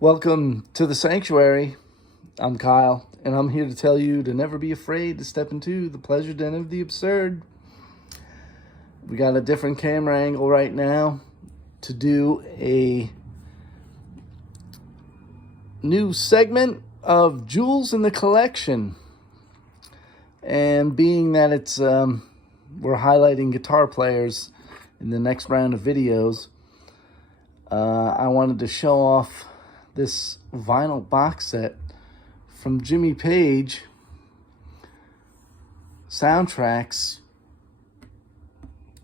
Welcome to the sanctuary. I'm Kyle, and I'm here to tell you to never be afraid to step into the pleasure den of the absurd. We got a different camera angle right now to do a new segment of Jewels in the Collection. And being that it's we're highlighting guitar players in the next round of videos, I wanted to show off this vinyl box set from Jimmy Page soundtracks.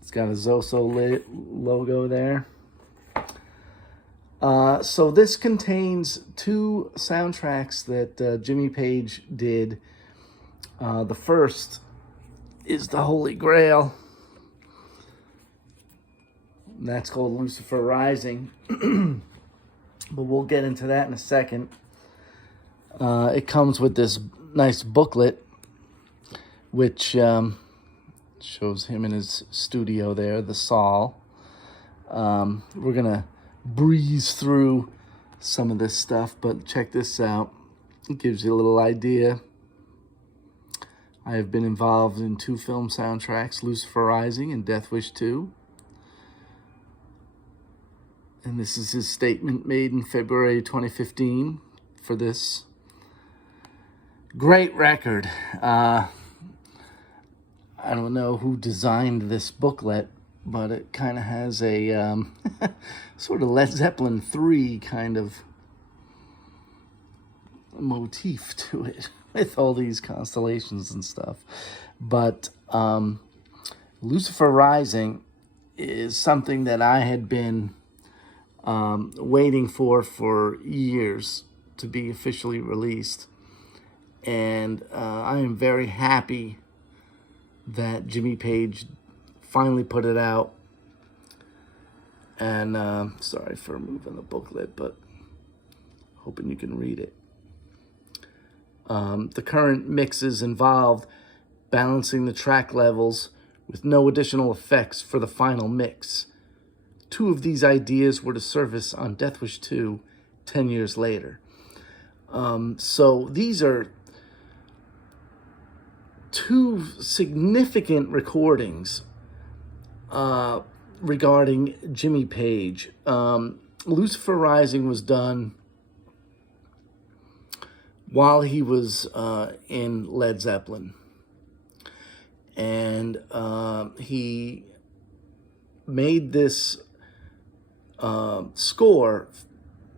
It's got a ZOSO logo there. So this contains two soundtracks that Jimmy Page did. The first is the Holy Grail. That's called Lucifer Rising. But we'll get into that in a second. It comes with this nice booklet, which shows him in his studio there, the Saul. We're going to breeze through some of this stuff, but check this out. It gives you a little idea. I have been involved in two film soundtracks, Lucifer Rising and Death Wish 2. And this is his statement made in February 2015 for this great record. I don't know who designed this booklet, but it kind of has a sort of Led Zeppelin 3 kind of motif to it with all these constellations and stuff. But Lucifer Rising is something that I had been waiting for years to be officially released. And I am very happy that Jimmy Page finally put it out. And sorry for moving the booklet, but hoping you can read it. The current mixes involved balancing the track levels with no additional effects for the final mix. Two of these ideas were to surface on Death Wish 2 10 years later. So these are two significant recordings regarding Jimmy Page. Lucifer Rising was done while he was in Led Zeppelin. And he made this score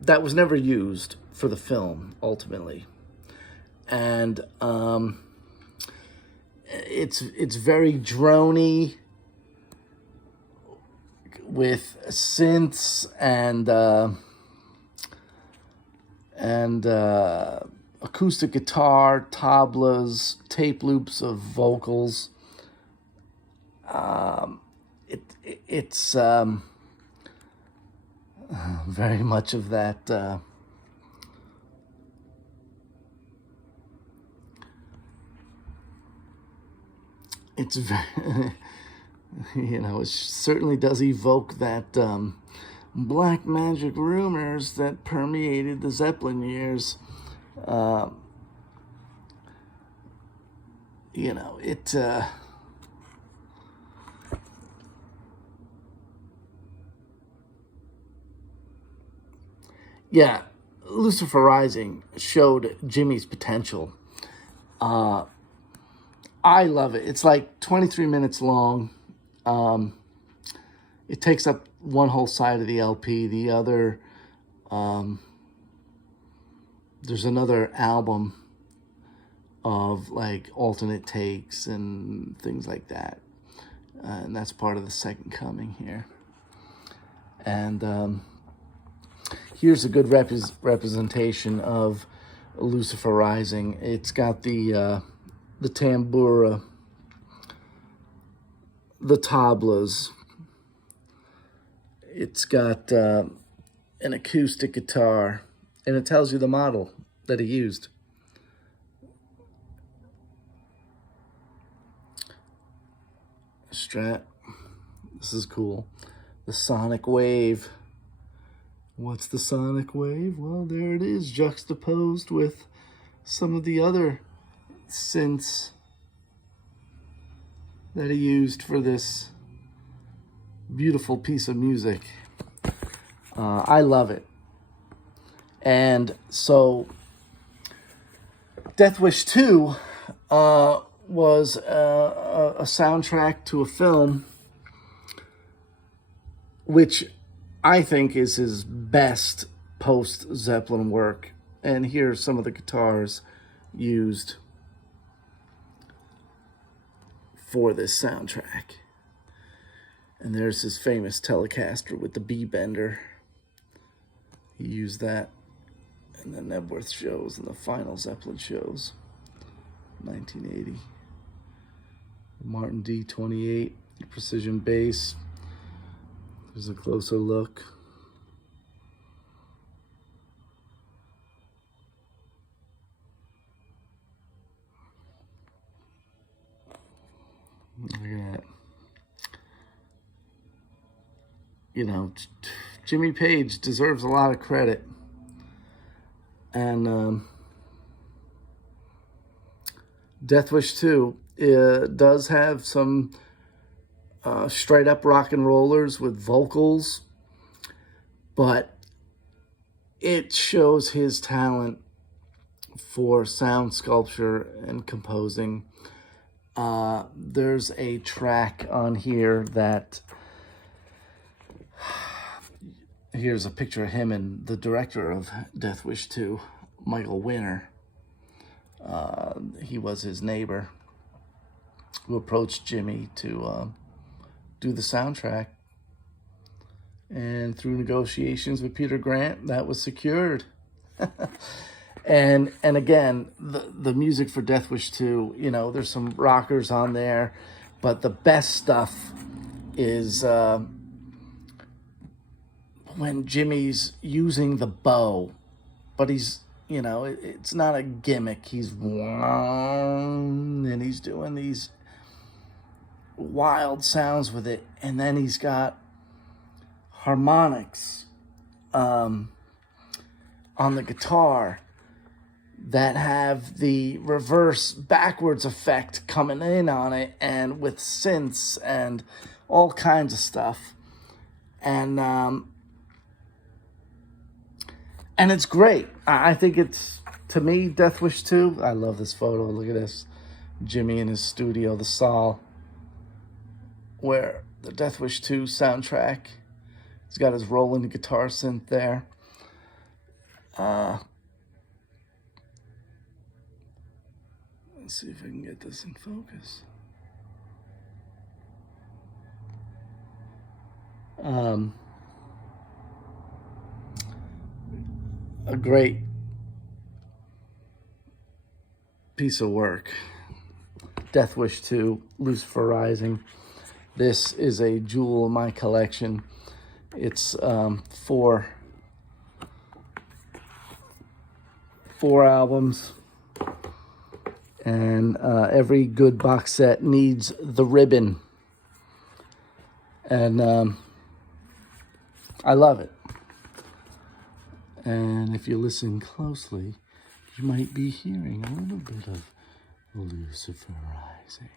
that was never used for the film, ultimately. And it's very drony with synths and acoustic guitar, tablas, tape loops of vocals. It's very much of that it's very it certainly does evoke that black magic rumors that permeated the Zeppelin years. Yeah, Lucifer Rising showed Jimmy's potential. I love it. It's like 23 minutes long. It takes up one whole side of the LP. The other, there's another album of like alternate takes and things like that. And that's part of the second coming here. And here's a good representation of Lucifer Rising. It's got the tambura, the tablas. It's got an acoustic guitar, and it tells you the model that he used. Strat. This is cool. The sonic wave What's the sonic wave? Well, there it is, juxtaposed with some of the other synths that he used for this beautiful piece of music. I love it. And so Death Wish 2 was a soundtrack to a film which I think is his best post-Zeppelin work. And here's some of the guitars used for this soundtrack. And there's his famous Telecaster with the B-bender. He used that in the Nebworth shows and the final Zeppelin shows, 1980. Martin D28, precision bass. There's a closer look. Look at that. You know, Jimmy Page deserves a lot of credit. And Death Wish 2 does have some straight up rock and rollers with vocals, but it shows his talent for sound sculpture and composing. There's a track on here that, here's a picture of him and the director of Death Wish 2, Michael Winner. He was his neighbor who approached Jimmy to do the soundtrack. And through negotiations with Peter Grant, that was secured. And again, the music for Death Wish 2, you know, there's some rockers on there, but the best stuff is when Jimmy's using the bow, but he's, you know, it's not a gimmick. He's and he's doing these wild sounds with it, and then he's got harmonics on the guitar that have the reverse backwards effect coming in on it, and with synths and all kinds of stuff. And it's great. I think it's, to me, Death Wish 2. I love this photo. Look at this. Jimmy in his studio, the Saal, where the Death Wish 2 soundtrack, he's got his rolling guitar synth there. Let's see if I can get this in focus. A great piece of work. Death Wish 2, Lucifer Rising. This is a jewel in my collection. It's four albums, and every good box set needs the ribbon, and I love it. And if you listen closely, you might be hearing a little bit of Lucifer Rising.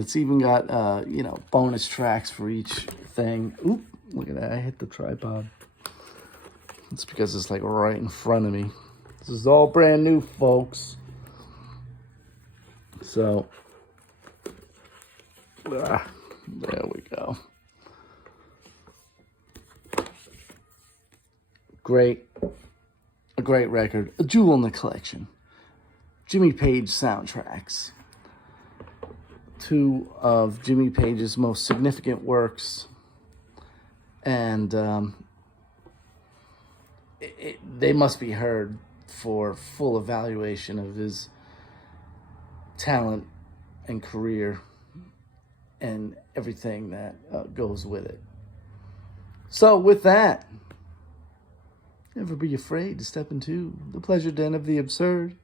It's even got, you know, bonus tracks for each thing. Oop, look at that, I hit the tripod. It's because it's like right in front of me. This is all brand new, folks. So, there we go. A great record, a jewel in the collection. Jimmy Page soundtracks. Two of Jimmy Page's most significant works, and they must be heard for full evaluation of his talent and career and everything that goes with it. So with that, never be afraid to step into the pleasure den of the absurd.